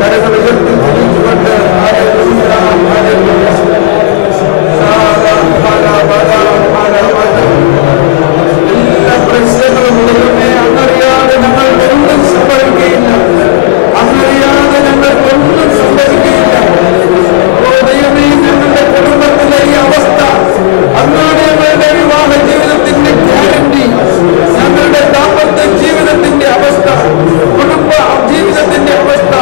കരങ്ങൾ ഉയർത്തി തുതിച്ചുകൊണ്ട് എല്ലാ പ്രശ്നങ്ങളും ദൈവമേ അങ്ങറിയാതെ ഞങ്ങൾക്കൊന്നും സംഭവിക്കുകയില്ല. അങ്ങറിയാതെ ഞങ്ങൾക്കൊന്നും സംഭവിക്കുകയില്ല. ഓ ദൈവമേ, ഞങ്ങളുടെ കുടുംബത്തിലെ ഈ അവസ്ഥ അങ്ങാടി ഞങ്ങളുടെ വിവാഹ ജീവിതത്തിന്റെ ഗ്യാരണ്ടി, ഞങ്ങളുടെ ദാമ്പത്യ ജീവിതത്തിന്റെ അവസ്ഥ, കുടുംബ ജീവിതത്തിന്റെ അവസ്ഥ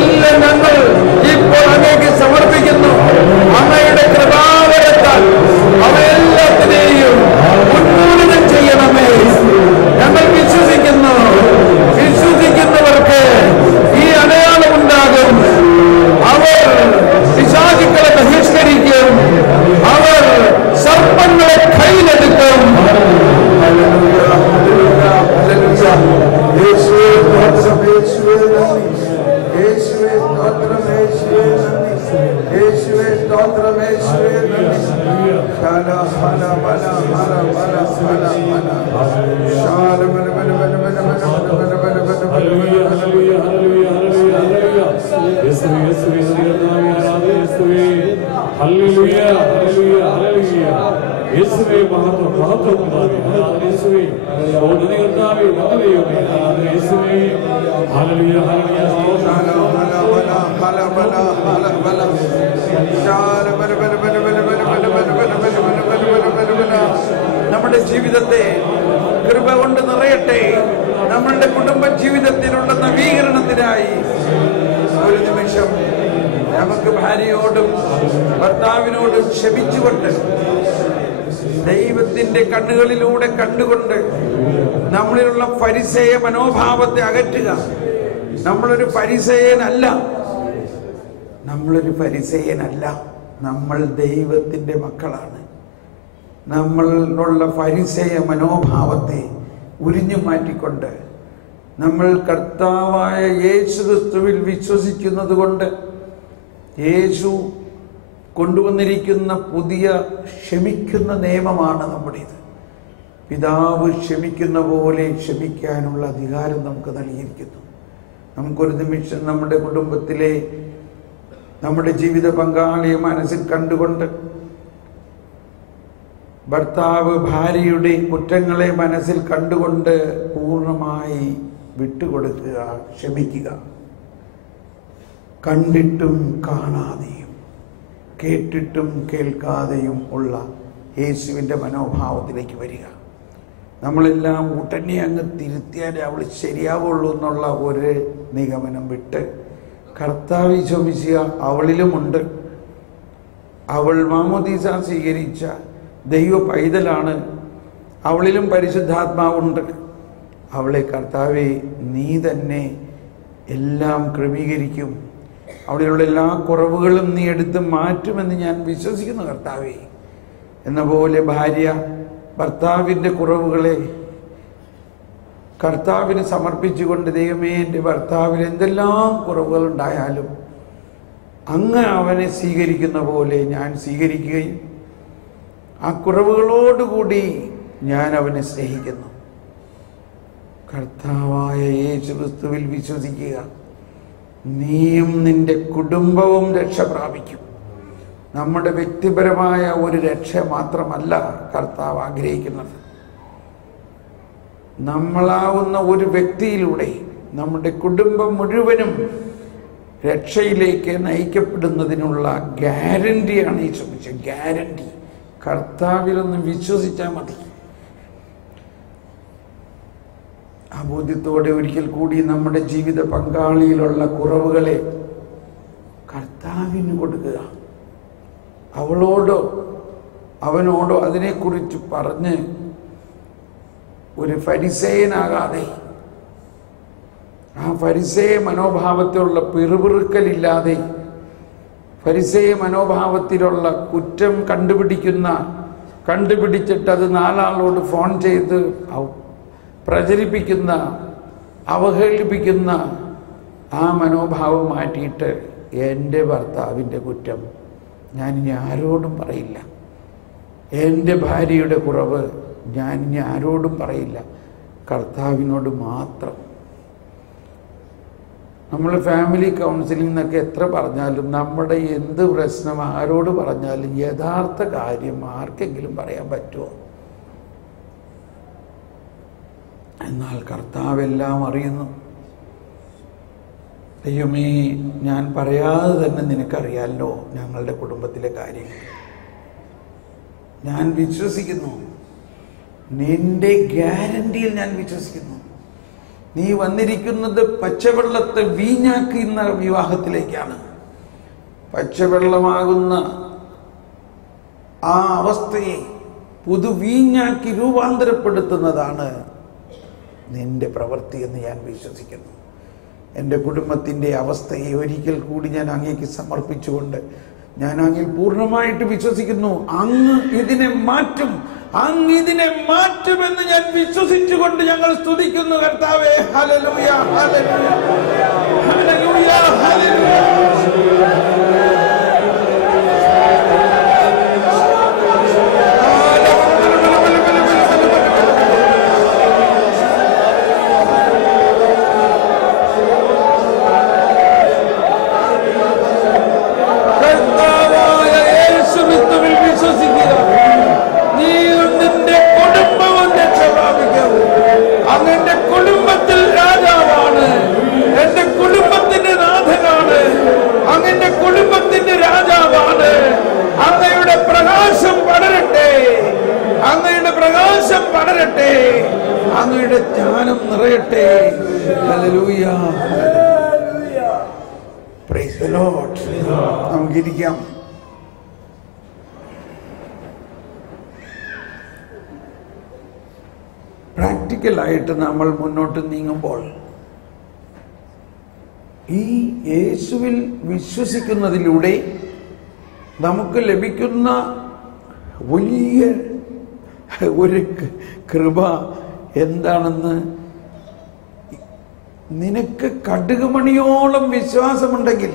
എല്ലാം ഞങ്ങൾ ഇപ്പോൾ അങ്ങേക്ക് സമർപ്പിക്കുന്നു. അങ്ങയുടെ കൃപാവരത്താൽ അവയെല്ലാത്തിനെയും ഉന്മൂലനം ചെയ്യണമേ. ഞങ്ങൾ വിശ്വസിക്കുന്നു. വിശ്വസിക്കുന്നവർക്ക് ഈ അടയാളം ഉണ്ടാകും. അവർ പിശാചുക്കളെ ബഹിഷ്കരിക്കും. അവർ സർപ്പങ്ങളെ കയ്യിലെടുക്കും. നമ്മുടെ ജീവിതത്തെ കൃപ കൊണ്ട് നിറയട്ടെ. നമ്മളുടെ കുടുംബ ജീവിതത്തിലുള്ള നവീകരണത്തിനായി ഒരു നിമിഷം നമുക്ക് ഭാര്യയോടും ഭർത്താവിനോടും ക്ഷമിച്ചുകൊണ്ട് ദൈവത്തിന്റെ കണ്ണുകളിലൂടെ കണ്ടുകൊണ്ട് നമ്മളിലുള്ള ഫരിസേയ മനോഭാവത്തെ അകറ്റുക. നമ്മളൊരു ഫരിസേയനല്ല. നമ്മൾ ദൈവത്തിന്റെ മക്കളാണ്. നമ്മളിലുള്ള ഫരിസേയ മനോഭാവത്തെ ഉരിഞ്ഞു മാറ്റിക്കൊണ്ട് നമ്മൾ കർത്താവായ യേശു ക്രിസ്തുവിൽ വിശ്വസിക്കുന്നത് കൊണ്ട് യേശു കൊണ്ടുവന്നിരിക്കുന്ന പുതിയ ക്ഷമിക്കുന്ന നിയമമാണ് നമ്മുടേത്. പിതാവ് ക്ഷമിക്കുന്ന പോലെ ക്ഷമിക്കാനുള്ള അധികാരം നമുക്ക് നൽകിയിരിക്കുന്നു. നമുക്കൊരു നിമിഷം നമ്മുടെ കുടുംബത്തിലെ നമ്മുടെ ജീവിത പങ്കാളിയെ മനസ്സിൽ കണ്ടുകൊണ്ട് ഭർത്താവ് ഭാര്യയുടെ കുറ്റങ്ങളെ മനസ്സിൽ കണ്ടുകൊണ്ട് പൂർണ്ണമായി വിട്ടുകൊടുക്കുക, ക്ഷമിക്കുക. കണ്ടിട്ടും കാണാതെയും കേട്ടിട്ടും കേൾക്കാതെയും ഉള്ള യേശുവിൻ്റെ മനോഭാവത്തിലേക്ക് വരിക. നമ്മളെല്ലാം ഉടനെ അങ്ങ് തിരുത്തിയാലേ അവൾ ശരിയാവുള്ളൂ എന്നുള്ള ഒരു നിഗമനം വിട്ട് കർത്താവ് ശോഭിക്കുക അവളിലുമുണ്ട്. അവൾ മാമോദീസ സ്വീകരിച്ച ദൈവ പൈതലാണ്. അവളിലും പരിശുദ്ധാത്മാവുണ്ട്. അവളെ കർത്താവെ നീ തന്നെ എല്ലാം ക്രമീകരിക്കും. അവിടെയുള്ള എല്ലാ കുറവുകളും നീ എടുത്ത് മാറ്റുമെന്ന് ഞാൻ വിശ്വസിക്കുന്നു കർത്താവെ. എന്ന പോലെ ഭാര്യ ഭർത്താവിൻ്റെ കുറവുകളെ കർത്താവിന് സമർപ്പിച്ചുകൊണ്ട് ദൈവമേ, എൻ്റെ ഭർത്താവിന് എന്തെല്ലാം കുറവുകളുണ്ടായാലും അങ്ങ് അവനെ സ്വീകരിക്കുന്ന പോലെ ഞാൻ സ്വീകരിക്കുകയും ആ കുറവുകളോടുകൂടി ഞാൻ അവനെ സ്നേഹിക്കുന്നു. കർത്താവായ യേശു ക്രിസ്തുവിൽ വിശ്വസിക്കുക. നീയും നിന്റെ കുടുംബവും രക്ഷ പ്രാപിക്കും. നമ്മുടെ വ്യക്തിപരമായ ഒരു രക്ഷ മാത്രമല്ല കർത്താവ് ആഗ്രഹിക്കുന്നത്. നമ്മളാവുന്ന ഒരു വ്യക്തിയിലൂടെ നമ്മുടെ കുടുംബം മുഴുവനും രക്ഷയിലേക്ക് നയിക്കപ്പെടുന്നതിനുള്ള ഗ്യാരണ്ടിയാണ് ഈ ചോദിച്ചത്. ഗ്യാരണ്ടി. കർത്താവിലൊന്ന് വിശ്വസിച്ചാൽ മതി. ആ ബോധ്യത്തോടെ ഒരിക്കൽ കൂടി നമ്മുടെ ജീവിത പങ്കാളിയിലുള്ള കുറവുകളെ കർത്താവിന് കൊടുക്കുക. അവളോടോ അവനോടോ അതിനെക്കുറിച്ച് പറഞ്ഞ് ഒരു ഫരിസേയനാകാതെ, ആ ഫരിസേയ മനോഭാവത്തിലുള്ള പിറുപിറുക്കലില്ലാതെ, ഫരിസേയ മനോഭാവത്തിലുള്ള കുറ്റം കണ്ടുപിടിച്ചിട്ട് അത് നാലാളോട് ഫോൺ ചെയ്ത് പ്രചരിപ്പിക്കുന്ന, അവഹേളിപ്പിക്കുന്ന ആ മനോഭാവം മാറ്റിയിട്ട് എൻ്റെ ഭർത്താവിൻ്റെ കുറ്റം ഞാൻ ഇനി ആരോടും പറയില്ല, എൻ്റെ ഭാര്യയുടെ കുറവ് ഞാൻ ഇനി ആരോടും പറയില്ല, കർത്താവിനോട് മാത്രം. നമ്മൾ ഫാമിലി കൗൺസിലിംഗ് എന്നൊക്കെ എത്ര പറഞ്ഞാലും നമ്മുടെ എന്ത് പ്രശ്നം ആരോട് പറഞ്ഞാലും യഥാർത്ഥ കാര്യം ആർക്കെങ്കിലും പറയാൻ പറ്റുമോ? എന്നാൽ കർത്താവെല്ലാം അറിയുന്നു. ദൈവമേ, ഞാൻ പറയാതെ തന്നെ നിനക്കറിയാമല്ലോ ഞങ്ങളുടെ കുടുംബത്തിലെ കാര്യങ്ങൾ. ഞാൻ വിശ്വസിക്കുന്നു, നിന്റെ ഗ്യാരണ്ടിയിൽ ഞാൻ വിശ്വസിക്കുന്നു. നീ വന്നിരിക്കുന്നത് പച്ചവെള്ളത്തെ വീഞ്ഞാക്കുന്ന വിവാഹത്തിലേക്കാണ്. പച്ചവെള്ളമാകുന്ന ആ അവസ്ഥയെ പുതുവീഞ്ഞാക്കി രൂപാന്തരപ്പെടുത്തുന്നതാണ് നിന്റെ പ്രവൃത്തി എന്ന് ഞാൻ വിശ്വസിക്കുന്നു. എൻ്റെ കുടുംബത്തിൻ്റെ അവസ്ഥയെ ഒരിക്കൽ കൂടി ഞാൻ അങ്ങേക്ക് സമർപ്പിച്ചുകൊണ്ട് ഞാൻ അങ്ങിൽ പൂർണ്ണമായിട്ട് വിശ്വസിക്കുന്നു. അങ്ങ് ഇതിനെ മാറ്റും, അങ്ങ് ഇതിനെ മാറ്റുമെന്ന് ഞാൻ വിശ്വസിച്ചുകൊണ്ട് ഞങ്ങൾ സ്തുതിക്കുന്നു കർത്താവേ. Hallelujah, hallelujah, hallelujah, hallelujah. അങ്ങയുടെ ജ്ഞാനം നിറയട്ടെ. Hallelujah, praise the Lord. നമുക്കിരിക്കാം. പ്രാക്ടിക്കലായിട്ട് നമ്മൾ മുന്നോട്ട് നീങ്ങുമ്പോൾ ഈ യേശുവിൽ വിശ്വസിക്കുന്നതിലൂടെ നമുക്ക് ലഭിക്കുന്ന വലിയ ഒരു കൃപ എന്താണെന്ന്, നിനക്ക് കടുകുമണിയോളം വിശ്വാസമുണ്ടെങ്കിൽ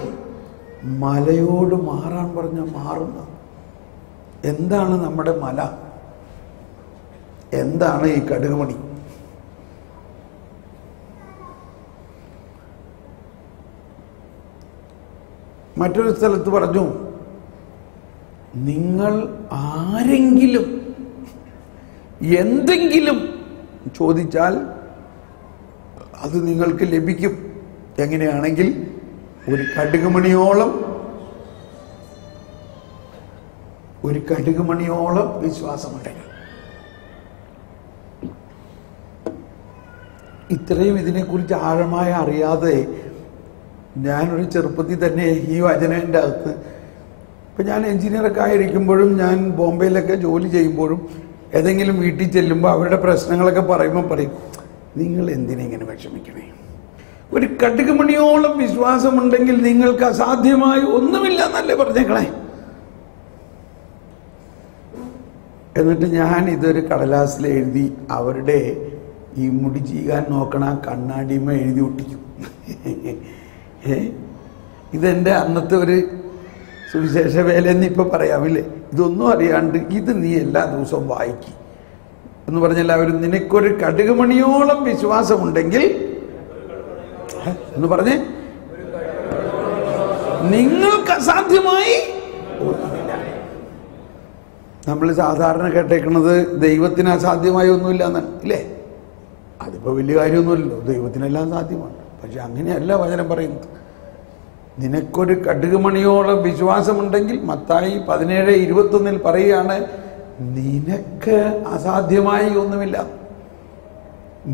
മലയോട് മാറാൻ പറഞ്ഞാൽ മാറുന്ന. എന്താണ് നമ്മുടെ മല? എന്താണ് ഈ കടുകുമണി? മറ്റൊരു സ്ഥലത്ത് പറഞ്ഞു, നിങ്ങൾ ആരെങ്കിലും എന്തെങ്കിലും ചോദിച്ചാൽ അത് നിങ്ങൾക്ക് ലഭിക്കും. എങ്ങനെയാണെങ്കിൽ ഒരു കടുകുമണിയോളം വിശ്വാസമുണ്ടെങ്കിൽ. ഇത്രയും ഇതിനെക്കുറിച്ച് ആഴമായി അറിയാതെ ഞാനൊരു ചെറുപ്പത്തിൽ തന്നെ ഈ വചനത്തിൻ്റെ അകത്ത്, ഇപ്പം ഞാൻ എൻജിനീയറൊക്കെ ആയിരിക്കുമ്പോഴും ഞാൻ ബോംബെയിലൊക്കെ ജോലി ചെയ്യുമ്പോഴും ഏതെങ്കിലും വീട്ടിൽ ചെല്ലുമ്പോൾ അവരുടെ പ്രശ്നങ്ങളൊക്കെ പറയുമ്പോൾ പറയും, നിങ്ങൾ എന്തിനെങ്ങനെ വിഷമിക്കണേ? ഒരു കടുകുമണിയോളം വിശ്വാസമുണ്ടെങ്കിൽ നിങ്ങൾക്ക് അസാധ്യമായി ഒന്നുമില്ല എന്നല്ലേ പറഞ്ഞേക്കണേ. എന്നിട്ട് ഞാൻ ഇതൊരു കടലാസിൽ എഴുതി അവരുടെ ഈ മുടി ചീകാൻ നോക്കണ കണ്ണാടിമ എഴുതി ഒട്ടിക്കും. ഇതെൻ്റെ അന്നത്തെ ഒരു സുവിശേഷ വേലയെന്ന് ഇപ്പം പറയാമില്ലേ. ഇതൊന്നും അറിയാണ്ട് ഇത് നീ എല്ലാ ദിവസവും വായിക്കും എന്ന് പറഞ്ഞ എല്ലാവരും, നിനക്കൊരു കടുകുമണിയോളം വിശ്വാസമുണ്ടെങ്കിൽ എന്ന് പറഞ്ഞ് നിങ്ങൾക്ക് അസാധ്യമായി ഒന്നുമില്ല. നമ്മൾ സാധാരണ കേട്ടേക്കുന്നത് ദൈവത്തിന് അസാധ്യമായി ഒന്നുമില്ല എന്നാണ്, ഇല്ലേ? അതിപ്പോൾ വലിയ കാര്യമൊന്നുമില്ലല്ലോ, ദൈവത്തിനെല്ലാം സാധ്യമാണ്. പക്ഷെ അങ്ങനെയല്ല വചനം പറയുന്നത്. നിനക്കൊരു കടുകുമണിയോളം വിശ്വാസമുണ്ടെങ്കിൽ മത്തായി 17:21 പറയുകയാണ്, നിനക്ക് അസാധ്യമായി ഒന്നുമില്ല,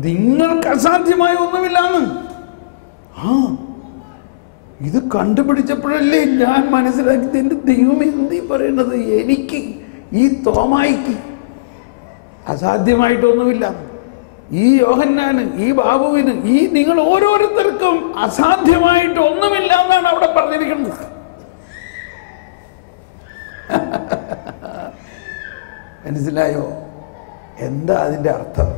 നിങ്ങൾക്ക് അസാധ്യമായി ഒന്നുമില്ലാന്ന്. ഇത് കണ്ടുപിടിച്ചപ്പോഴല്ലേ ഞാൻ മനസ്സിലാക്കിയത്, എൻ്റെ ദൈവം എന്തീ പറയുന്നത്, എനിക്ക് ഈ തോമായിക്ക് അസാധ്യമായിട്ടൊന്നുമില്ല, ഈ യോഹന്നാന്, ഈ ബാബുവിന്, ഈ നിങ്ങൾ ഓരോരുത്തർക്കും അസാധ്യമായിട്ട് ഒന്നുമില്ല എന്നാണ് അവിടെ പറഞ്ഞിരിക്കുന്നത്. മനസ്സിലായോ? എന്താ അതിൻ്റെ അർത്ഥം?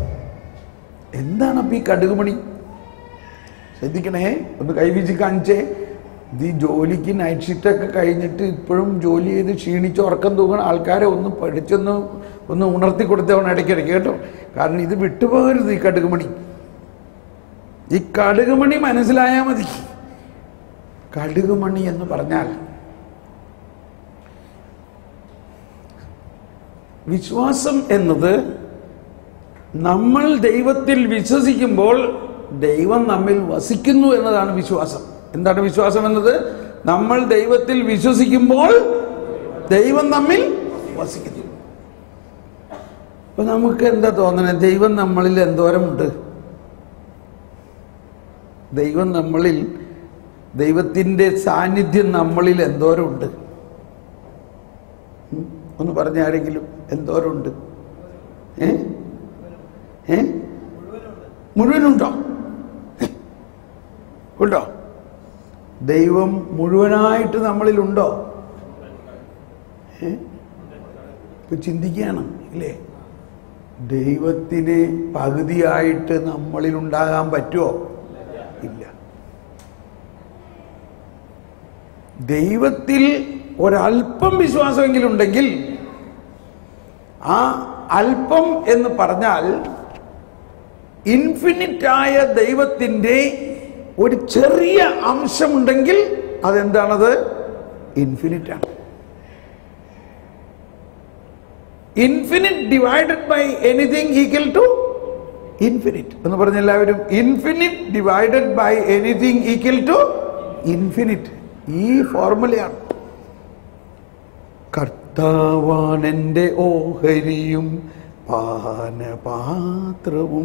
എന്താണ് അപ്പം ഈ കടുകുമണി? ശ്രദ്ധിക്കണേ, ഒന്ന് കൈവീശി കാണിച്ചേ. ഇത് ഈ ജോലിക്ക് നൈറ്റ് ഷിഫ്റ്റൊക്കെ കഴിഞ്ഞിട്ട് ഇപ്പോഴും ജോലി ചെയ്ത് ക്ഷീണിച്ച് ഉറക്കം തൂങ്ങണ ആൾക്കാരെ ഒന്ന് ഒന്ന് ഉണർത്തി കൊടുത്തവണ് ഇടയ്ക്കിടയ്ക്ക്, കേട്ടോ. കാരണം ഇത് വിട്ടുപോകരുത്. ഈ കടുകുമണി മനസ്സിലായാൽ മതി. കടുകുമണി എന്ന് പറഞ്ഞാൽ വിശ്വാസം എന്നത് നമ്മൾ ദൈവത്തിൽ വിശ്വസിക്കുമ്പോൾ ദൈവം നമ്മിൽ വസിക്കുന്നു എന്നതാണ് വിശ്വാസം. എന്താണ് വിശ്വാസം എന്നത്? നമ്മൾ ദൈവത്തിൽ വിശ്വസിക്കുമ്പോൾ ദൈവം നമ്മിൽ വസിക്കുന്നു. അപ്പൊ നമുക്ക് എന്താ തോന്നണേ? ദൈവം നമ്മളിൽ എന്തോരമുണ്ട്? ദൈവം നമ്മളിൽ, ദൈവത്തിൻ്റെ സാന്നിധ്യം നമ്മളിൽ എന്തോരമുണ്ട്? ഒന്ന് പറഞ്ഞ ആരെങ്കിലും എന്തോരമുണ്ട്? മുഴുവനുണ്ടോ? ഉണ്ടോ? ദൈവം മുഴുവനായിട്ട് നമ്മളിലുണ്ടോ? ഇപ്പൊ ചിന്തിക്കുകയാണ് ഇല്ലേ? ദൈവത്തിന് പകുതിയായിട്ട് നമ്മളിൽ ഉണ്ടാകാൻ പറ്റുമോ? ഇല്ല. ദൈവത്തിൽ ഒരല്പം വിശ്വാസമെങ്കിലും ഉണ്ടെങ്കിൽ, ആ അല്പം എന്ന് പറഞ്ഞാൽ ഇൻഫിനിറ്റായ ദൈവത്തിൻ്റെ ഒരു ചെറിയ അംശമുണ്ടെങ്കിൽ അതെന്താണത്? ഇൻഫിനിറ്റാണ്. Infinite divided by anything equal to infinite എന്ന് പറഞ്ഞ എല്ലാവരും. Infinite divided by anything equal to infinite. ഈ ഫോർമുലയാണ്. കർത്താവാണെൻ്റെ ഓഹരിയും പാനപാത്രവും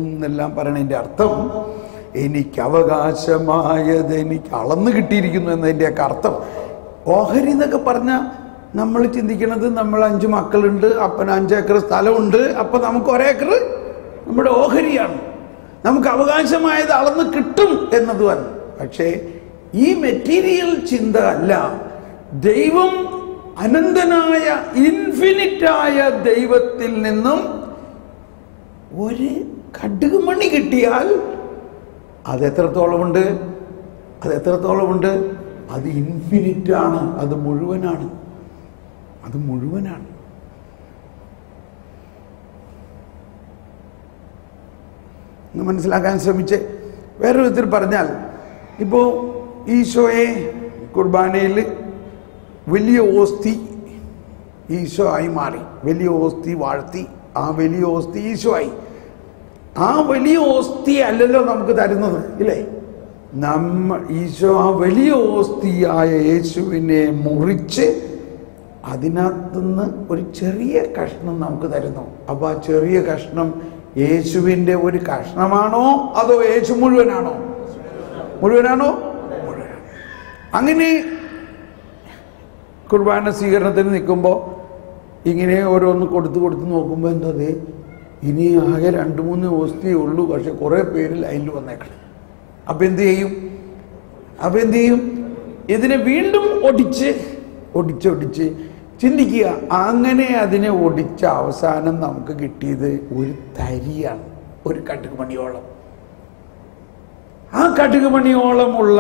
എന്നെല്ലാം പറയണതിൻ്റെ അർത്ഥം എനിക്ക് അവകാശമായത് എനിക്ക് അളന്നു കിട്ടിയിരിക്കുന്നു എന്നതിൻ്റെയൊക്കെ അർത്ഥം. ഓഹരി എന്നൊക്കെ പറഞ്ഞാൽ നമ്മൾ ചിന്തിക്കണത് നമ്മൾ 5 മക്കളുണ്ട്, അപ്പന് 5 ഏക്കർ സ്ഥലമുണ്ട്, അപ്പം നമുക്ക് 1 ഏക്കർ നമ്മുടെ ഓഹരിയാണ്, നമുക്ക് അവകാശമായത് അളന്ന് കിട്ടും എന്നതുമാണ്. പക്ഷേ ഈ മെറ്റീരിയൽ ചിന്ത അല്ല. ദൈവം അനന്തനായ ഇൻഫിനിറ്റായ ദൈവത്തിൽ നിന്നും ഒരു കടുകുമണി കിട്ടിയാൽ അതെത്രത്തോളമുണ്ട്? അതെത്രത്തോളമുണ്ട്? അത് ഇൻഫിനിറ്റാണ്. അത് മുഴുവനാണ്. അത് മുഴുവനാണ്. മനസ്സിലാക്കാൻ ശ്രമിച്ച് വേറെ വിധത്തിൽ പറഞ്ഞാൽ, ഇപ്പോൾ ഈശോയെ കുർബാനയിൽ വലിയ ഓസ്തി ഈശോ ആയി മാറി. വലിയ ഓസ്തി വാഴ്ത്തി, ആ വലിയ ഓസ്തി ഈശോ ആയി. ആ വലിയ ഓസ്തി അല്ലല്ലോ നമുക്ക് തരുന്നത്, ഇല്ലേ? ഈശോ ആ വലിയ ഓസ്തിയായ യേശുവിനെ മുറിച്ച് അതിനകത്തുനിന്ന് ഒരു ചെറിയ കഷ്ണം നമുക്ക് തരുന്നു. അപ്പോൾ ആ ചെറിയ കഷ്ണം യേശുവിൻ്റെ ഒരു കഷ്ണമാണോ അതോ യേശു മുഴുവനാണോ? മുഴുവനാണോ? മുഴുവനാണ്. അങ്ങനെ കുർബാന സ്വീകരണത്തിന് നിൽക്കുമ്പോൾ ഇങ്ങനെ ഓരോന്ന് കൊടുത്ത് നോക്കുമ്പോൾ എന്തത്, ഇനി ആകെ 2-3 ഓസ്തിയേ ഉള്ളൂ, പക്ഷെ കുറേ പേര് ലൈനിൽ വന്നേക്കണം. അപ്പം എന്ത് ചെയ്യും? ഇതിനെ വീണ്ടും ഒടിച്ച് ചിന്തിക്കുക. അങ്ങനെ അതിനെ ഒടിച്ച അവസാനം നമുക്ക് കിട്ടിയത് ഒരു തരിയാണ്, ഒരു കടുകുമണിയോളം. ആ കടുകുമണിയോളമുള്ള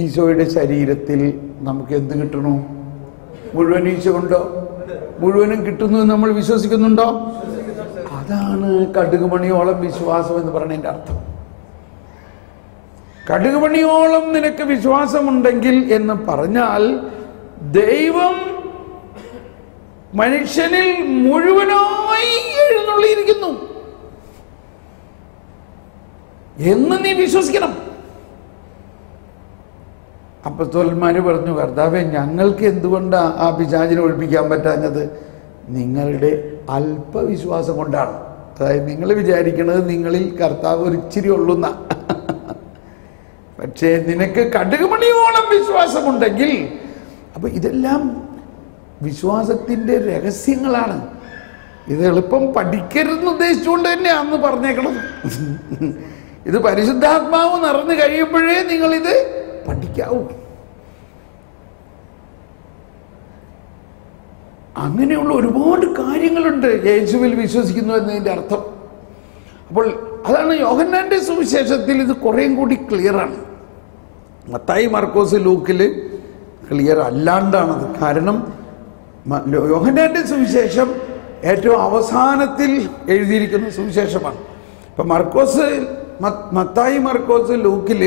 ഈശോയുടെ ശരീരത്തിൽ നമുക്ക് എന്ത് കിട്ടണോ? മുഴുവൻ ഈശോ ഉണ്ടോ? മുഴുവനും കിട്ടുന്നു നമ്മൾ വിശ്വസിക്കുന്നുണ്ടോ? അതാണ് കടുകുമണിയോളം വിശ്വാസം എന്ന് പറയുന്നതിൻ്റെ അർത്ഥം. കടുകുമണിയോളം നിനക്ക് വിശ്വാസമുണ്ടെങ്കിൽ എന്ന് പറഞ്ഞാൽ ദൈവം മനുഷ്യനിൽ മുഴുവനായി എഴുന്നള്ളിയിരിക്കുന്നു എന്ന് നീ വിശ്വസിക്കണം. അപ്പോസ്തലന്മാര് പറഞ്ഞു, കർത്താവേ, ഞങ്ങൾക്ക് എന്തുകൊണ്ടാ ആ പിശാചിനെ ഒഴിപ്പിക്കാൻ പറ്റാഞ്ഞത്? നിങ്ങളുടെ അല്പവിശ്വാസം കൊണ്ടാണ്. അതായത് നിങ്ങൾ വിചാരിക്കുന്നത് നിങ്ങളിൽ കർത്താവ് ഒരു ഇച്ചിരി ഉള്ളുന്ന. പക്ഷേ നിനക്ക് കടുകുമണിയോളം വിശ്വാസമുണ്ടെങ്കിൽ, അപ്പൊ ഇതെല്ലാം വിശ്വാസത്തിന്റെ രഹസ്യങ്ങളാണ്. ഇത് എളുപ്പം പഠിക്കരുതെന്ന് ഉദ്ദേശിച്ചുകൊണ്ട് തന്നെയാന്ന് പറഞ്ഞേക്കണം. ഇത് പരിശുദ്ധാത്മാവ് നിറഞ്ഞു കഴിയുമ്പോഴേ നിങ്ങളിത് പഠിക്കാവൂ. അങ്ങനെയുള്ള ഒരുപാട് കാര്യങ്ങളുണ്ട് യേശുവിൽ വിശ്വസിക്കുന്നു എന്നതിൻ്റെ അർത്ഥം. അപ്പോൾ അതാണ് യോഹന്നാന്റെ സുവിശേഷത്തിൽ ഇത് കുറേയും കൂടി ക്ലിയറാണ്. മത്തായി, മർക്കോസ്, ലൂക്കിൽ ക്ലിയർ അല്ലാണ്ടാണത്. കാരണം യോഹന്നാന്റെ സുവിശേഷം ഏറ്റവും അവസാനത്തിൽ എഴുതിയിരിക്കുന്ന സുവിശേഷമാണ്. ഇപ്പം മത്തായി, മർക്കോസ്, ലൂക്കിൽ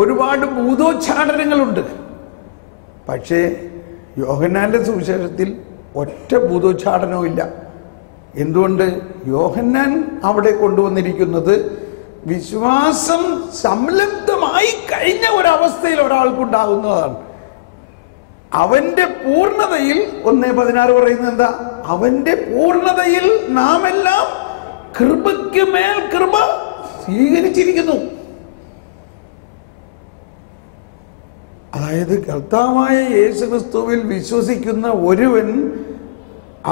ഒരുപാട് ഭൂതോച്ചാടനങ്ങളുണ്ട്. പക്ഷേ യോഹന്നാന്റെ സുവിശേഷത്തിൽ ഒറ്റ ഭൂതോച്ചാടനവും ഇല്ല. എന്തുകൊണ്ട്? യോഹന്നാൻ അവിടെ കൊണ്ടുവന്നിരിക്കുന്നത് വിശ്വാസം സംലബ്ധമായി കഴിഞ്ഞ ഒരവസ്ഥയിൽ ഒരാൾക്കുണ്ടാകുന്നതാണ്. അവന്റെ പൂർണ്ണതയിൽ 1:16 പറയുന്നത് എന്താ? അവന്റെ പൂർണ്ണതയിൽ നാം എല്ലാം കൃപയ്ക്ക് മേൽ കൃപ സ്വീകരിച്ചിരിക്കുന്നു. അതായത് കർത്താവായ യേശുക്രിസ്തുവിൽ വിശ്വസിക്കുന്ന ഒരുവൻ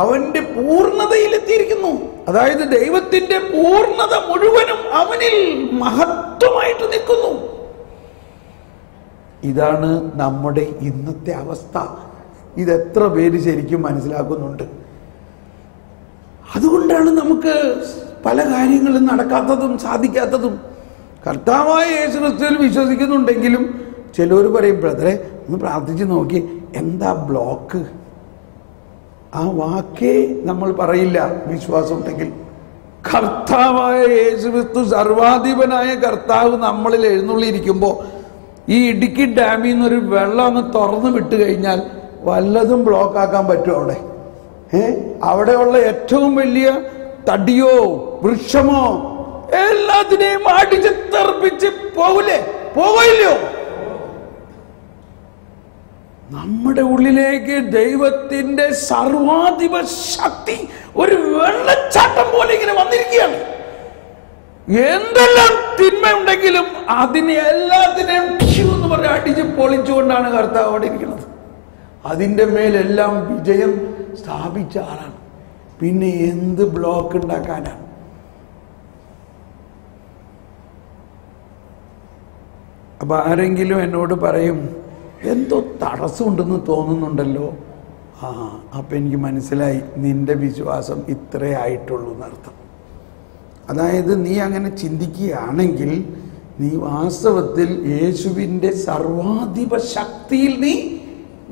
അവന്റെ പൂർണ്ണതയിലെത്തിയിരിക്കുന്നു. അതായത് ദൈവത്തിന്റെ പൂർണ്ണത മുഴുവനും അവനിൽ മഹത്വമായിട്ട് നിൽക്കുന്നു. ഇതാണ് നമ്മുടെ ഇന്നത്തെ അവസ്ഥ. ഇതെത്ര പേര് ശരിക്കും മനസ്സിലാക്കുന്നുണ്ട്? അതുകൊണ്ടാണ് നമുക്ക് പല കാര്യങ്ങളും നടക്കാത്തതും സാധിക്കാത്തതും. കർത്താവായ യേശുക്രിസ്തുവിൽ വിശ്വസിക്കുന്നുണ്ടെങ്കിലും ചിലർ പറയും, ബ്രദറെ ഒന്ന് പ്രാർത്ഥിച്ച് നോക്കി, എന്താ ബ്ലോക്ക്? ആ വാക്കേ നമ്മൾ പറയില്ല വിശ്വാസം ഉണ്ടെങ്കിൽ. കർത്താവായ യേശുക്രിസ്തു, സർവാധിപനായ കർത്താവ് നമ്മളിൽ എഴുന്നള്ളിയിരിക്കുമ്പോൾ ഈ ഇടുക്കി ഡാമിൽ നിന്നൊരു വെള്ളം അങ്ങ് തുറന്നു വിട്ട് കഴിഞ്ഞാൽ വല്ലതും ബ്ലോക്ക് ആക്കാൻ പറ്റുമോ? അവിടെ അവിടെയുള്ള ഏറ്റവും വലിയ തടിയോ വൃക്ഷമോ എല്ലാത്തിനെയും അടിച്ച് തെറിപ്പിച്ച് പോകില്ലേ? പോകില്ലയോ? നമ്മുടെ ഉള്ളിലേക്ക് ദൈവത്തിന്റെ സർവാധിപ ശക്തി ഒരു വെള്ളച്ചാട്ടം പോലെ ഇങ്ങനെ വന്നിരിക്കുകയാണ്. എന്തെല്ലാം തിന്മയുണ്ടെങ്കിലും അതിനെ എല്ലാത്തിനെയും എന്ന് പറഞ്ഞ് അടിച്ച് പൊളിച്ചുകൊണ്ടാണ് കർത്താവ് അവിടെ ഇരിക്കുന്നത്. അതിൻ്റെ മേലെല്ലാം വിജയം സ്ഥാപിച്ച ആളാണ്. പിന്നെ എന്ത് ബ്ലോക്ക് ഉണ്ടാക്കാനാണ്? അപ്പൊ ആരെങ്കിലും എന്നോട് പറയും, എന്തോ തടസ്സമുണ്ടെന്ന് തോന്നുന്നുണ്ടല്ലോ. അപ്പം എനിക്ക് മനസ്സിലായി, നിന്റെ വിശ്വാസം ഇത്രേ ആയിട്ടുള്ളൂ എന്നർത്ഥം. അതായത് നീ അങ്ങനെ ചിന്തിക്കുകയാണെങ്കിൽ നീ വാസ്തവത്തിൽ യേശുവിൻ്റെ സർവാധിപ ശക്തിയിൽ നീ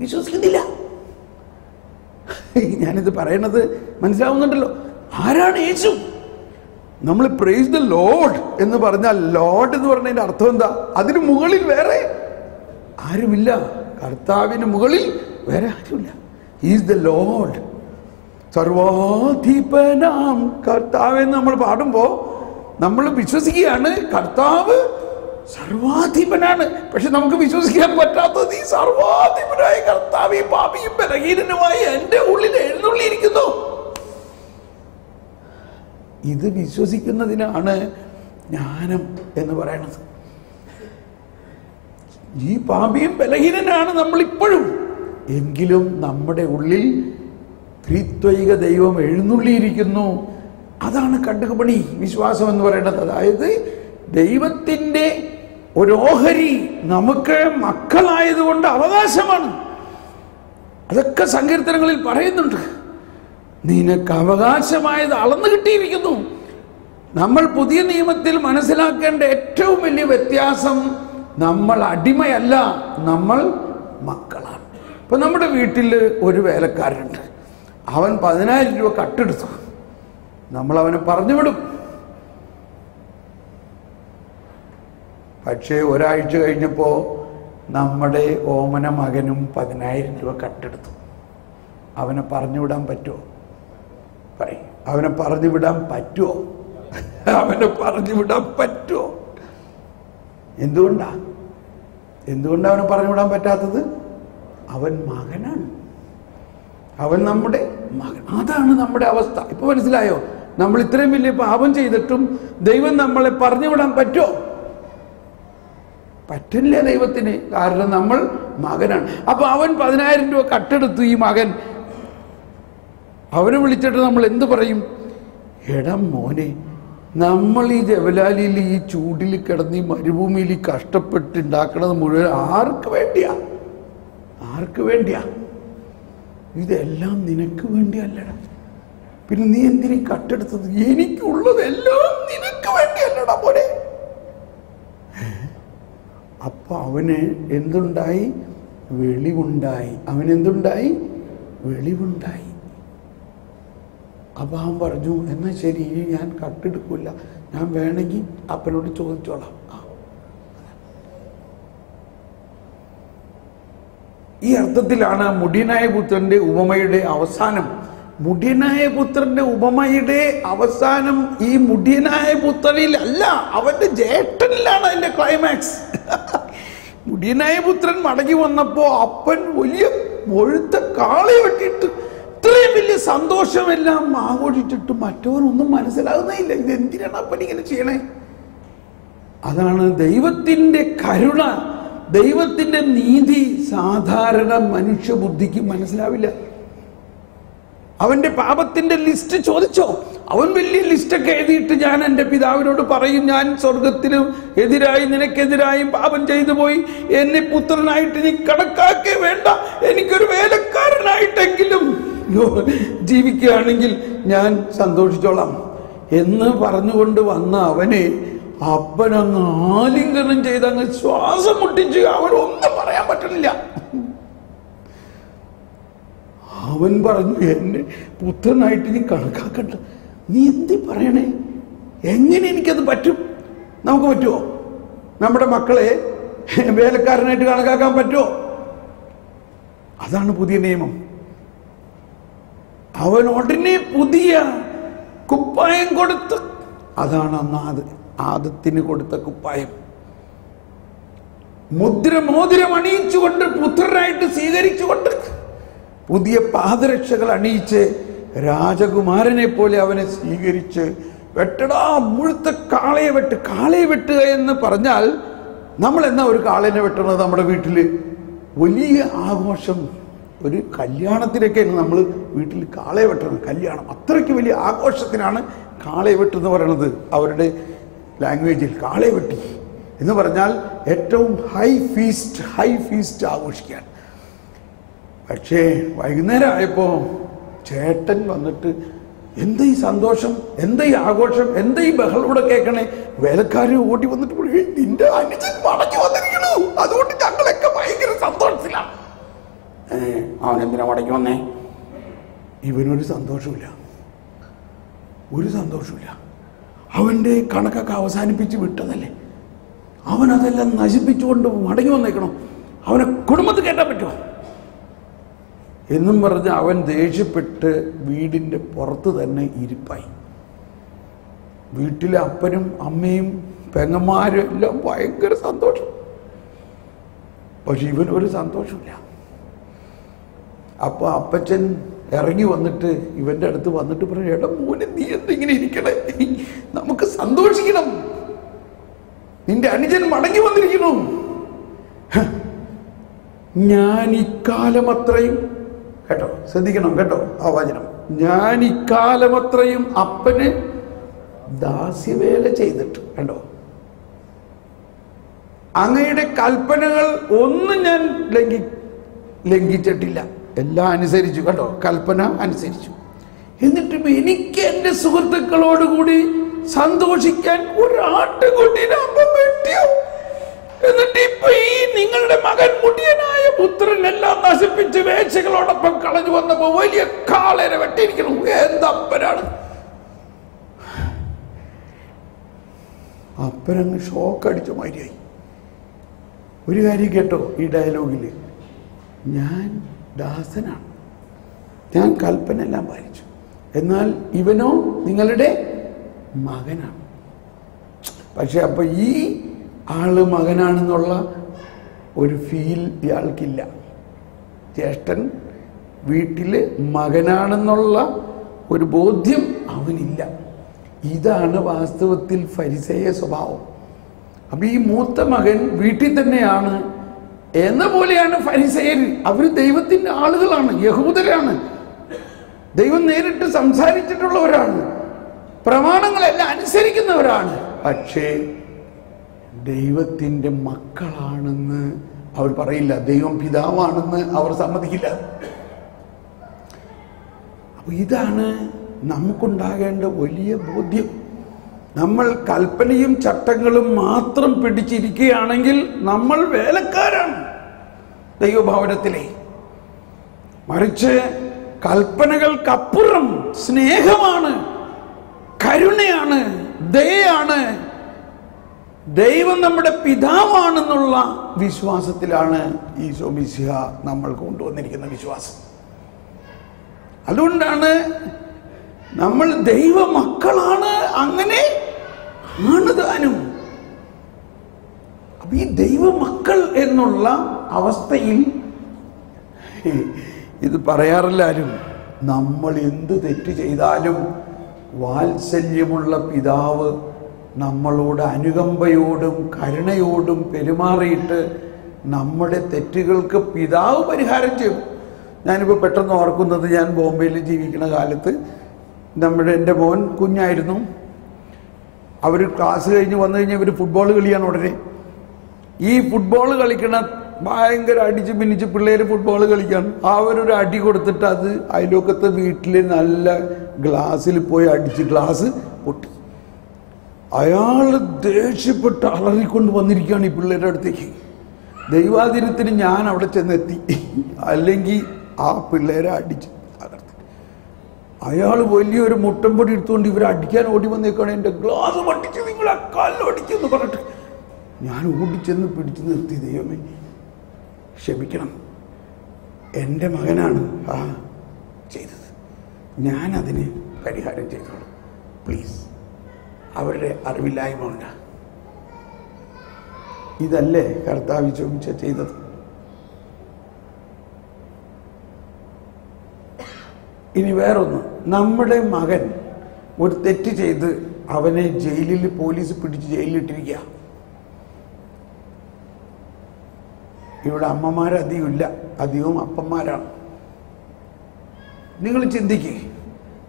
വിശ്വസിക്കുന്നില്ല. ഞാനിത് പറയണത് മനസ്സിലാവുന്നുണ്ടല്ലോ. ആരാണ് യേശു? നമ്മൾ പ്രൈസ് ദ ലോർഡ് എന്ന് പറഞ്ഞാൽ, ലോർഡ് എന്ന് പറഞ്ഞതിൻ്റെ അർത്ഥം എന്താ? അതിന് മുകളിൽ വേറെ ആരുമില്ല. കർത്താവിന് മുകളിൽ വേറെ ആരുമില്ല. Is the Lord. സർവാധിപനാം കർത്താവെന്ന് നമ്മൾ പാടുമ്പോൾ നമ്മൾ വിശ്വസിക്കുകയാണ് കർത്താവ് സർവാധിപനാണ്. പക്ഷെ നമുക്ക് വിശ്വസിക്കാൻ പറ്റാത്തത് ഈ സർവാധിപനായ കർത്താവ് ഈ പാപിയും ബലഹീനനുമായി എൻ്റെ ഉള്ളിൽ എഴുന്നള്ളിയിരിക്കുന്നു. ഇത് വിശ്വസിക്കുന്നതിനാണ് ജ്ഞാനം എന്ന് പറയുന്നത്. ഈ പാപിയും ബലഹീനനാണ് നമ്മളിപ്പോഴും. എങ്കിലും നമ്മുടെ ഉള്ളിൽ ത്രിത്വൈക ദൈവം എഴുന്നള്ളിയിരിക്കുന്നു. അതാണ് കടുകുപണി വിശ്വാസം എന്ന് പറയുന്നത്. അതായത് ദൈവത്തിൻ്റെ ഒരു ഓഹരി നമുക്ക് മക്കളായതുകൊണ്ട് അവകാശമാണ്. അതൊക്കെ സങ്കീർത്തനങ്ങളിൽ പറയുന്നുണ്ട്. നിനക്ക് അവകാശമായത് അളന്നു കിട്ടിയിരിക്കുന്നു. നമ്മൾ പുതിയ നിയമത്തിൽ മനസ്സിലാക്കേണ്ട ഏറ്റവും വലിയ വ്യത്യാസം, നമ്മൾ അടിമയല്ല, നമ്മൾ മക്കളാണ്. ഇപ്പം നമ്മുടെ വീട്ടിൽ ഒരു വേലക്കാരനുണ്ട്. അവൻ 10,000 രൂപ കട്ടെടുത്തു. നമ്മൾ അവനെ പറഞ്ഞു വിടും. പക്ഷേ ഒരാഴ്ച കഴിഞ്ഞപ്പോൾ നമ്മുടെ ഓമന മകനും 10,000 രൂപ കട്ടെടുത്തു. അവനെ പറഞ്ഞു വിടാൻ പറ്റുമോ? പറയും. അവനെ പറഞ്ഞു വിടാൻ പറ്റുമോ? അവനെ പറഞ്ഞു വിടാൻ പറ്റുമോ? എന്തുകൊണ്ടാണ് അവനെ പറഞ്ഞു വിടാൻ പറ്റാത്തത്? അവൻ മകനാണ്. അവൻ നമ്മുടെ മകൻ. അതാണ് നമ്മുടെ അവസ്ഥ. ഇപ്പൊ മനസ്സിലായോ? നമ്മൾ ഇത്രയും വലിയ പാപം ചെയ്തിട്ടും ദൈവം നമ്മളെ പറഞ്ഞു വിടാൻ പറ്റുമോ? പറ്റില്ല ദൈവത്തിന്. കാരണം നമ്മൾ മകനാണ്. അപ്പൊ അവൻ 10,000 രൂപ കട്ടെടുത്തു. ഈ മകൻ അവനെ വിളിച്ചിട്ട് നമ്മൾ എന്ത് പറയും? എടാ മോനെ, നമ്മൾ ഈ ജവലാലിയിൽ ഈ ചൂടിൽ കിടന്ന് ഈ മരുഭൂമിയിൽ കഷ്ടപ്പെട്ടുണ്ടാക്കണത് മുഴുവൻ ആർക്ക് വേണ്ടിയാ? ആർക്ക് വേണ്ടിയാ? ഇതെല്ലാം നിനക്ക് വേണ്ടിയല്ലടാ. പിന്നെ നീ എന്തിനീ കട്ടെടുത്തത്? എനിക്കുള്ളതെല്ലാം നിനക്ക് വേണ്ടിയല്ലടാ മോനെ. അപ്പൊ അവന് എന്തുണ്ടായി? വെളിവുണ്ടായി. അവനെന്തുണ്ടായി? വെളിവുണ്ടായി. അപ്പം അവൻ പറഞ്ഞു, എന്നാൽ ശരി, ഇനി ഞാൻ കട്ടെടുക്കില്ല, ഞാൻ വേണമെങ്കിൽ അപ്പനോട് ചോദിച്ചോളാം. ഈ അർത്ഥത്തിലാണ് മുടിയനായ പുത്രന്റെ ഉപമയുടെ അവസാനം. മുടിയനായ പുത്രന്റെ ഉപമയുടെ അവസാനം ഈ മുടിയനായ പുത്രനിൽ അല്ല, അവന്റെ ജ്യേഷ്ഠനിലാണ് അതിന്റെ ക്ലൈമാക്സ്. മുടിയനായ പുത്രൻ മടങ്ങി വന്നപ്പോ അപ്പൻ വലിയ മുഴുത്ത കാളയെ വെട്ടിയിട്ട് ഇത്രയും വലിയ സന്തോഷമെല്ലാം ആഘോഷിച്ചിട്ട് മറ്റവനൊന്നും മനസ്സിലാകുന്നില്ല. ഇത് എന്തിനാണ് അപ്പൻ ഇങ്ങനെ ചെയ്യണേ? അതാണ് ദൈവത്തിന്റെ കരുണ, ദൈവത്തിന്റെ നീതി സാധാരണ മനുഷ്യബുദ്ധിക്ക് മനസ്സിലാവില്ല. അവന്റെ പാപത്തിന്റെ ലിസ്റ്റ് ചോദിച്ചോ? അവൻ വലിയ ലിസ്റ്റൊക്കെ എഴുതിയിട്ട് ഞാൻ എൻ്റെ പിതാവിനോട് പറയും, ഞാൻ സ്വർഗത്തിനും എതിരായി നിനക്കെതിരായും പാപം ചെയ്തു പോയി, എന്നെ പുത്രനായിട്ട് നീ കണക്കാക്കേ വേണ്ട, എനിക്കൊരു വേലക്കാരനായിട്ടെങ്കിലും ജീവിക്കുകയാണെങ്കിൽ ഞാൻ സന്തോഷിച്ചോളാം എന്ന് പറഞ്ഞുകൊണ്ട് വന്ന അവനെ അപ്പനങ്ങ് ആലിംഗനം ചെയ്ത് അങ്ങ് ശ്വാസം മുട്ടിച്ച് അവനൊന്നും പറയാൻ പറ്റണില്ല. അവൻ പറഞ്ഞു, എന്നെ പുത്രനായിട്ട് നീ കണക്കാക്കണ്ട, നീ എന്തി പറയണേ? എങ്ങനെ എനിക്കത് പറ്റും? നമുക്ക് പറ്റുമോ? നമ്മുടെ മക്കളെ വേലക്കാരനായിട്ട് കണക്കാക്കാൻ പറ്റുമോ? അതാണ് പുതിയ നിയമം. അവൻ ഉടനെ പുതിയ കുപ്പായം കൊടുത്ത്, അതാണ് അന്ന് ആദത്തിന് കൊടുത്ത കുപ്പായം. മോതിരം അണിയിച്ചുകൊണ്ട് പുത്രനായിട്ട് സ്വീകരിച്ചുകൊണ്ട് പുതിയ പാദരക്ഷകൾ അണിയിച്ച് രാജകുമാരനെ പോലെ അവനെ സ്വീകരിച്ച് വെട്ടടാ മുഴുത്ത കാളയെ വെട്ടുക എന്ന് പറഞ്ഞാൽ നമ്മൾ എന്നാ ഒരു കാളേനെ വെട്ടണത്? നമ്മുടെ വീട്ടിൽ വലിയ ആഘോഷം, ഒരു കല്യാണത്തിനൊക്കെ നമ്മൾ വീട്ടിൽ കാളയെ വെട്ടണം. കല്യാണം അത്രയ്ക്ക് വലിയ ആഘോഷത്തിനാണ് കാളയെ വെട്ടെന്ന് പറയണത്. അവരുടെ ലാംഗ്വേജിൽ കാളയെ വെട്ടി എന്ന് പറഞ്ഞാൽ ഏറ്റവും ഹൈ ഫീസ്റ്റ് ആഘോഷിക്കാൻ. പക്ഷേ വൈകുന്നേരം ആയപ്പോൾ ചേട്ടൻ വന്നിട്ട്, എന്താ ഈ സന്തോഷം, എന്താ ഈ ആഘോഷം, എന്താ ഈ ബഹളം ഇവിടെ കേൾക്കണേ? വേലക്കാർ ഓടി വന്നിട്ട് പറയും, നിന്റെ അനുജൻ മടങ്ങി വന്നിരിക്കണു, അതുകൊണ്ട് ഞങ്ങളൊക്കെ ഭയങ്കര സന്തോഷത്തിലാണ്. അവൻ എന്തിനാ മടങ്ങി വന്നേ? ഇവനൊരു സന്തോഷമില്ല, ഒരു സന്തോഷമില്ല. അവൻ്റെ കണക്കൊക്കെ അവസാനിപ്പിച്ച് വിട്ടതല്ലേ, അവനതെല്ലാം നശിപ്പിച്ചുകൊണ്ട് മടങ്ങി വന്നേക്കണം, അവനെ കുടുംബത്തിൽ കയറ്റാൻ പറ്റുമോ എന്നും പറഞ്ഞ് അവൻ ദേഷ്യപ്പെട്ട് വീടിൻ്റെ പുറത്ത് തന്നെ ഇരിപ്പായി. വീട്ടിലെ അപ്പനും അമ്മയും പെങ്ങന്മാരും എല്ലാം ഭയങ്കര സന്തോഷം, പക്ഷെ ഇവനൊരു സന്തോഷമില്ല. അപ്പോൾ അപ്പച്ചൻ ഇറങ്ങി വന്നിട്ട് ഇവൻ്റെ അടുത്ത് വന്നിട്ട് പറയും, എടാ മോനെ, നീ എന്തിങ്ങനെ ഇരിക്കണേ? നമുക്ക് സന്തോഷിക്കണം, നിന്റെ അനുജൻ മടങ്ങി വന്നിരിക്കണു. ഞാൻ ഇക്കാലം അത്രയും, കേട്ടോ, ശ്രദ്ധിക്കണം കേട്ടോ ആ വചനം, ഞാൻ ഇക്കാലം അത്രയും അപ്പന് ദാസ്യവേല ചെയ്തിട്ട്, കണ്ടോ, അങ്ങയുടെ കൽപ്പനകൾ ഒന്നും ഞാൻ ലംഘിച്ചിട്ടില്ല, എല്ലാം അനുസരിച്ചു, കേട്ടോ, കൽപ്പന അനുസരിച്ചു. എന്നിട്ടും എനിക്ക് എൻ്റെ സുഹൃത്തുക്കളോടുകൂടി സന്തോഷിക്കാൻ ഒരു ആട്ടുകുട്ടീനെ അമ്മ വെട്ടിയോ? എന്നിട്ട് ഇപ്പൊ ഈ നിങ്ങളുടെ മകൻ മുടിയനായ പുത്രൻ എല്ലാം നശിപ്പിച്ച് വേശ്യകളോടൊപ്പം കളഞ്ഞു വന്നപ്പോ വലിയ കാളേനെ വെട്ടിയിരിക്കണം. എന്തപ്പനാണ്? അപ്പനങ്ങ് ഷോക്ക് അടിച്ച മാതിരിയായി. ഒരു കാര്യം കേട്ടോ, ഈ ഡയലോഗില്, ഞാൻ ദാസനാണ്, ഞാൻ കൽപ്പന എല്ലാം പാലിച്ചു, എന്നാൽ ഇവനോ നിങ്ങളുടെ മകനാണ്. പക്ഷെ അപ്പൊ ഈ ആള് മകനാണെന്നുള്ള ഒരു ഫീൽ ഇയാൾക്കില്ല. ജ്യേഷ്ഠൻ വീട്ടില് മകനാണെന്നുള്ള ഒരു ബോധ്യം അവനില്ല. ഇതാണ് വാസ്തവത്തിൽ ഫരിസേയ സ്വഭാവം. അപ്പൊ ഈ മൂത്ത മകൻ വീട്ടിൽ തന്നെയാണ് എന്ന പോലെയാണ് ഫരിസേയർ. അവര് ദൈവത്തിന്റെ ആളുകളാണ്, യഹൂദരാണ്, ദൈവം നേരിട്ട് സംസാരിച്ചിട്ടുള്ളവരാണ്, പ്രമാണങ്ങളെല്ലാം അനുസരിക്കുന്നവരാണ്. പക്ഷേ ദൈവത്തിൻ്റെ മക്കളാണെന്ന് അവർ പറയില്ല, ദൈവം പിതാവാണെന്ന് അവർ സമ്മതിക്കില്ല. അപ്പൊ ഇതാണ് നമുക്കുണ്ടാകേണ്ട വലിയ ബോധ്യം. നമ്മൾ കൽപ്പനയും ചട്ടങ്ങളും മാത്രം പിടിച്ചിരിക്കുകയാണെങ്കിൽ നമ്മൾ വേലക്കാരാണ് ദൈവഭവനത്തിലെ. മറിച്ച് കൽപ്പനകൾക്കപ്പുറം സ്നേഹമാണ്, കരുണയാണ്, ദയയാണ്, ദൈവം നമ്മുടെ പിതാവാണെന്നുള്ള വിശ്വാസത്തിലാണ് ഈശോ മിശിഹ നമ്മൾ കൊണ്ടുവന്നിരിക്കുന്ന വിശ്വാസം. അതുകൊണ്ടാണ് നമ്മൾ ദൈവ മക്കളാണ്, അങ്ങനെ ആണ് താനും. അപ്പൊ ഈ ദൈവ മക്കൾ എന്നുള്ള അവസ്ഥയിൽ ഇത് പറയാറില്ല ആരും. നമ്മൾ എന്ത് തെറ്റ് ചെയ്താലും വാത്സല്യമുള്ള പിതാവ് നമ്മളോട് അനുകമ്പയോടും കരുണയോടും പെരുമാറിയിട്ട് നമ്മുടെ തെറ്റുകൾക്ക് പിതാവ് പരിഹാരം ചെയ്യും. ഞാനിപ്പോൾ പെട്ടെന്ന് ഓർക്കുന്നത്, ഞാൻ ബോംബെയിൽ ജീവിക്കുന്ന കാലത്ത് എൻ്റെ മോൻ കുഞ്ഞായിരുന്നു. അവർ ക്ലാസ് കഴിഞ്ഞ് വന്നു കഴിഞ്ഞാൽ ഇവർ ഫുട്ബോൾ കളിയാണ് ഉടനെ. ഈ ഫുട്ബോൾ കളിക്കണ ഭയങ്കര അടിച്ച് പിന്നിച്ച് പിള്ളേർ ഫുട്ബോൾ കളിക്കാണ്. അവരൊരു അടി കൊടുത്തിട്ട് അത് അയലോക്കത്തെ വീട്ടിൽ നല്ല ഗ്ലാസ്സിൽ പോയി അടിച്ച് ഗ്ലാസ് പൊട്ടി. അയാൾ ദേഷ്യപ്പെട്ട് അലറിക്കൊണ്ട് വന്നിരിക്കുകയാണ് ഈ പിള്ളേരുടെ അടുത്തേക്ക്. ദൈവാധീനത്തിന് ഞാൻ അവിടെ ചെന്നെത്തി, അല്ലെങ്കിൽ ആ പിള്ളേരെ അടിച്ച് തകർത്തി. അയാൾ വലിയൊരു മുട്ടമ്പൊടി എടുത്തുകൊണ്ട് ഇവരെ അടിക്കാൻ ഓടി വന്നേക്കാണ്. എൻ്റെ ഗ്ലാസ് പൊട്ടിച്ച് നിങ്ങൾ ആ കാലിലടിച്ചെന്ന് പറഞ്ഞിട്ട് ഞാൻ ഓടിച്ചെന്ന് പിടിച്ചു നിർത്തി. ദൈവമേ ക്ഷമിക്കണം, എൻ്റെ മകനാണ് ആ ചെയ്തത്, ഞാനതിന് പരിഹാരം ചെയ്തോളൂ, പ്ലീസ്. അവരുടെ അറിവില്ലായ്മ ഉണ്ട്. ഇതല്ലേ കർത്താവ് ചോദിച്ച ചെയ്തത്? ഇനി വേറൊന്ന്, നമ്മുടെ മകൻ ഒരു തെറ്റ് ചെയ്ത് അവനെ ജയിലിൽ പോലീസ് പിടിച്ച് ജയിലിലിട്ടിരിക്കുക. ഇവിടെ അമ്മമാരധികം ഇല്ല, അധികവും അപ്പന്മാരാണ്. നിങ്ങൾ ചിന്തിക്കേ,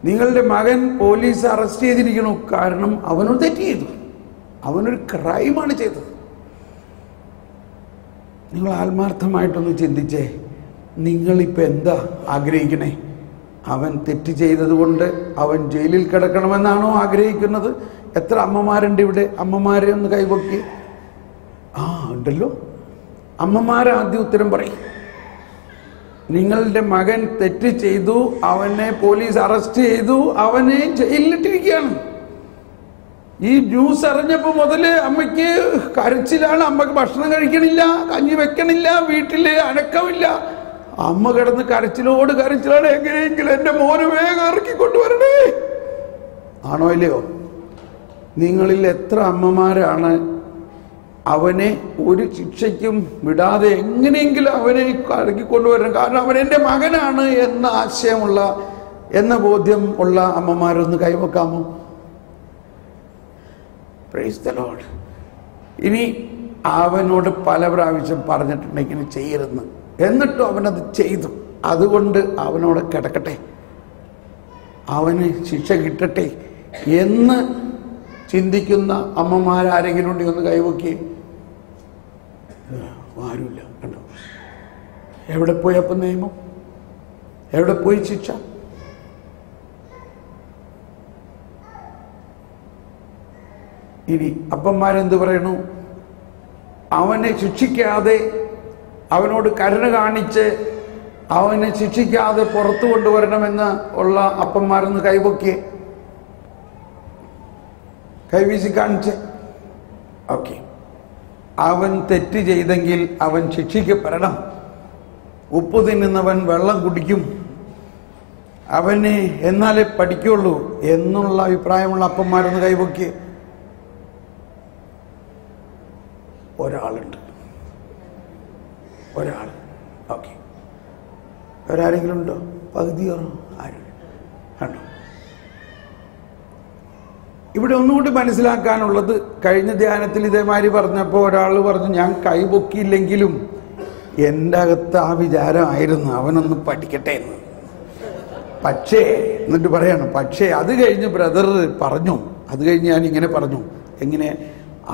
നിങ്ങളുടെ മകൻ പോലീസ് അറസ്റ്റ് ചെയ്തിരിക്കണു, കാരണം അവനൊരു തെറ്റ് ചെയ്തു, അവനൊരു ക്രൈമാണ് ചെയ്തത്. നിങ്ങൾ ആത്മാർത്ഥമായിട്ടൊന്ന് ചിന്തിച്ചേ, നിങ്ങളിപ്പോൾ എന്താ ആഗ്രഹിക്കണേ? അവൻ തെറ്റ് ചെയ്തത് കൊണ്ട് അവൻ ജയിലിൽ കിടക്കണമെന്നാണോ ആഗ്രഹിക്കുന്നത്? എത്ര അമ്മമാരുണ്ട് ഇവിടെ? അമ്മമാരെ ഒന്ന് കൈപൊക്കി. ഉണ്ടല്ലോ. അമ്മമാരാദ്യം ഉത്തരം പറയും. നിങ്ങളുടെ മകൻ തെറ്റ് ചെയ്തു, അവനെ പോലീസ് അറസ്റ്റ് ചെയ്തു, അവനെ ജയിലിലിട്ടിരിക്കുകയാണ്. ഈ ന്യൂസ് അറിഞ്ഞപ്പോൾ മുതൽ അമ്മയ്ക്ക് കരച്ചിലാണ്. അമ്മക്ക് ഭക്ഷണം കഴിക്കണില്ല, കഞ്ഞി വെക്കണില്ല, വീട്ടില് അനക്കമില്ല. അമ്മ കിടന്ന് കരച്ചിലാണ്. എങ്ങനെയെങ്കിലും എൻ്റെ മോന് വേഗം ഇറക്കിക്കൊണ്ടുവരണേ. ആണോ ഇല്ലയോ? നിങ്ങളിൽ എത്ര അമ്മമാരാണ് അവനെ ഒരു ശിക്ഷയ്ക്കും വിടാതെ എങ്ങനെയെങ്കിലും അവനെ ഇറക്കിക്കൊണ്ടുവരണം, കാരണം അവൻ എൻ്റെ മകനാണ് എന്ന ആശയമുള്ള, എന്ന ബോധ്യം ഉള്ള അമ്മമാരൊന്ന് കൈവെക്കാമോ? Praise the Lord. ഇനി അവനോട് പല പ്രാവശ്യം പറഞ്ഞിട്ടുണ്ട് ഇങ്ങനെ ചെയ്യരുതെന്ന്, എന്നിട്ടും അവനത് ചെയ്തു. അതുകൊണ്ട് അവനോട് കിടക്കട്ടെ, അവന് ശിക്ഷ കിട്ടട്ടെ എന്ന് ചിന്തിക്കുന്ന അമ്മമാരാരെങ്കിലും ഉണ്ടെങ്കിൽ ഒന്ന് കൈവക്കി. ആരുമില്ല. കണ്ടോ, എവിടെ പോയി അപ്പം നിയമം? എവിടെ പോയി ശിക്ഷ? ഇനി അപ്പന്മാരെന്ത് പറയണു? അവനെ ശിക്ഷിക്കാതെ, അവനോട് കരുണ കാണിച്ച് അവനെ ശിക്ഷിക്കാതെ പുറത്തു കൊണ്ടുവരണമെന്ന് ഉള്ള അപ്പന്മാരൊന്ന് കൈപൊക്കി, കൈവീശി കാണിച്ച്. ഓക്കെ, അവൻ തെറ്റ് ചെയ്തെങ്കിൽ അവൻ ശിക്ഷിക്കപ്പെടണം. ഉപ്പ് തിന്നുന്നവൻ വെള്ളം കുടിക്കും, അവന് എന്നാലേ പഠിക്കുള്ളൂ എന്നുള്ള അഭിപ്രായമുള്ള അപ്പന്മാരൊന്ന് കൈപൊക്കി. ഒരാളുണ്ട്, ഒരാൾ. ഓക്കെ, ഒരാരെങ്കിലും ഉണ്ടോ? പകുതിയോ? ആരും കണ്ടോ? ഇവിടെ ഒന്നുകൂടി മനസ്സിലാക്കാനുള്ളത്, കഴിഞ്ഞ ധ്യാനത്തിൽ ഇതേമാതിരി പറഞ്ഞപ്പോൾ ഒരാൾ പറഞ്ഞു, ഞാൻ കൈപൊക്കിയില്ലെങ്കിലും എൻ്റെ അകത്ത് ആ വിചാരമായിരുന്നു അവനൊന്ന് പഠിക്കട്ടെ എന്ന്. പക്ഷേ എന്നിട്ട് പറയണം, പക്ഷേ അത് കഴിഞ്ഞ് ബ്രദർ പറഞ്ഞു, അത് കഴിഞ്ഞ് ഞാൻ ഇങ്ങനെ പറഞ്ഞു. എങ്ങനെ?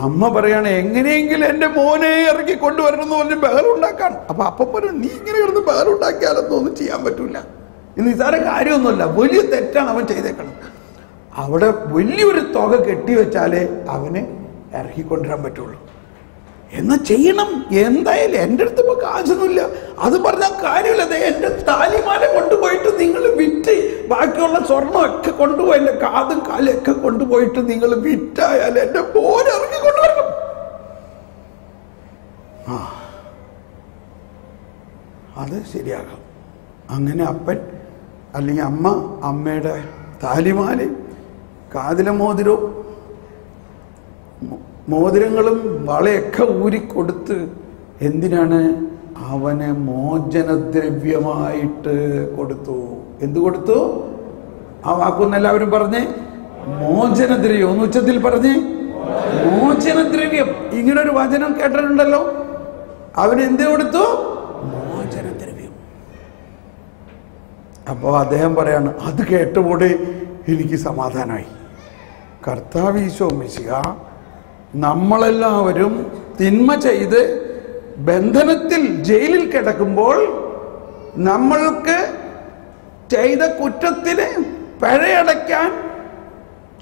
അമ്മ പറയാണ്, എങ്ങനെയെങ്കിലും എൻ്റെ മോനെ ഇറക്കി കൊണ്ടുവരണം എന്ന് പറഞ്ഞ് ബഹളം ഉണ്ടാക്കാൻ. അപ്പൊ അപ്പം പറയും, നീ ഇങ്ങനെ കിടന്ന് ബഹളം ഉണ്ടാക്കിയാലൊന്നും ഒന്നും ചെയ്യാൻ പറ്റൂല. ഇത് നിസ്സാര കാര്യമൊന്നുമല്ല, വലിയ തെറ്റാണ് അവൻ ചെയ്തേക്കണം. അവിടെ വലിയൊരു തുക കെട്ടിവെച്ചാലേ അവനെ ഇറക്കിക്കൊണ്ടുവരാൻ പറ്റുള്ളൂ. എന്നാ ചെയ്യണം. എന്തായാലും എൻ്റെ അടുത്ത് ഇപ്പൊ കാശൊന്നുമില്ല, അത് പറഞ്ഞാൽ കാര്യമില്ല. എൻ്റെ താലിമാല കൊണ്ടുപോയിട്ട് നിങ്ങൾ വിറ്റ്, ബാക്കിയുള്ള സ്വർണ്ണമൊക്കെ കൊണ്ടുപോയി, എൻ്റെ കാതും കാലൊക്കെ കൊണ്ടുപോയിട്ട് നിങ്ങൾ വിറ്റായാലും എൻ്റെ മോനെ ഇറക്കി കൊണ്ടുവരണം. അത് ശരിയാക്കാം. അങ്ങനെ അപ്പൻ അല്ലെങ്കിൽ അമ്മ അമ്മയുടെ താലിമാല, കാതിലെ മോതിരങ്ങളും വളയൊക്കെ ഊരിക്കൊടുത്ത് എന്തിനാണ്? അവന് മോചനദ്രവ്യമായിട്ട് കൊടുത്തു. എന്തു കൊടുത്തു? ആ വാക്കൊന്ന് എല്ലാവരും പറഞ്ഞേ, മോചനദ്രവ്യം. ഒന്ന് ഉച്ചത്തിൽ പറഞ്ഞേ, മോചനദ്രവ്യം. ഇങ്ങനൊരു വചനം കേട്ടിട്ടുണ്ടല്ലോ. അവനെന്ത് കൊടുത്തു? മോചനദ്രവ്യം. അപ്പോൾ അദ്ദേഹം പറയാണ്, അത് കേട്ടപോടെ എനിക്ക് സമാധാനമായി. കർത്താവ് ഈശോ മിശിഹ നമ്മളെല്ലാവരും തിന്മ ചെയ്ത് ബന്ധനത്തിൽ ജയിലിൽ കിടക്കുമ്പോൾ നമ്മൾക്ക് ചെയ്ത കുറ്റത്തിന് പിഴയടയ്ക്കാൻ,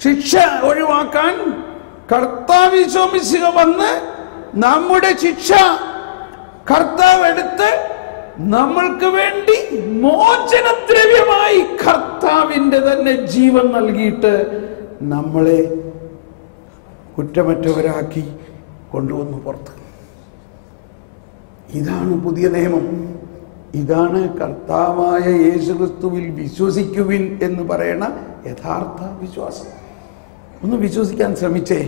ശിക്ഷ ഒഴിവാക്കാൻ കർത്താവ് ഈശോ മിശിഹ വന്ന് നമ്മുടെ ശിക്ഷ കർത്താവ് എടുത്ത് നമ്മൾക്ക് വേണ്ടി മോചനദ്രവ്യമായി കർത്താവിൻ്റെ തന്നെ ജീവൻ നൽകിയിട്ട് നമ്മളെ കുറ്റമറ്റവരാക്കി കൊണ്ടുവന്നു പുറത്ത്. ഇതാണ് പുതിയ നിയമം. ഇതാണ് കർത്താവായ യേശുക്രിസ്തുവിൽ വിശ്വസിക്കുവിൻ എന്ന് പറയുന്ന യഥാർത്ഥ വിശ്വാസം. ഒന്ന് വിശ്വസിക്കാൻ ശ്രമിച്ചേ.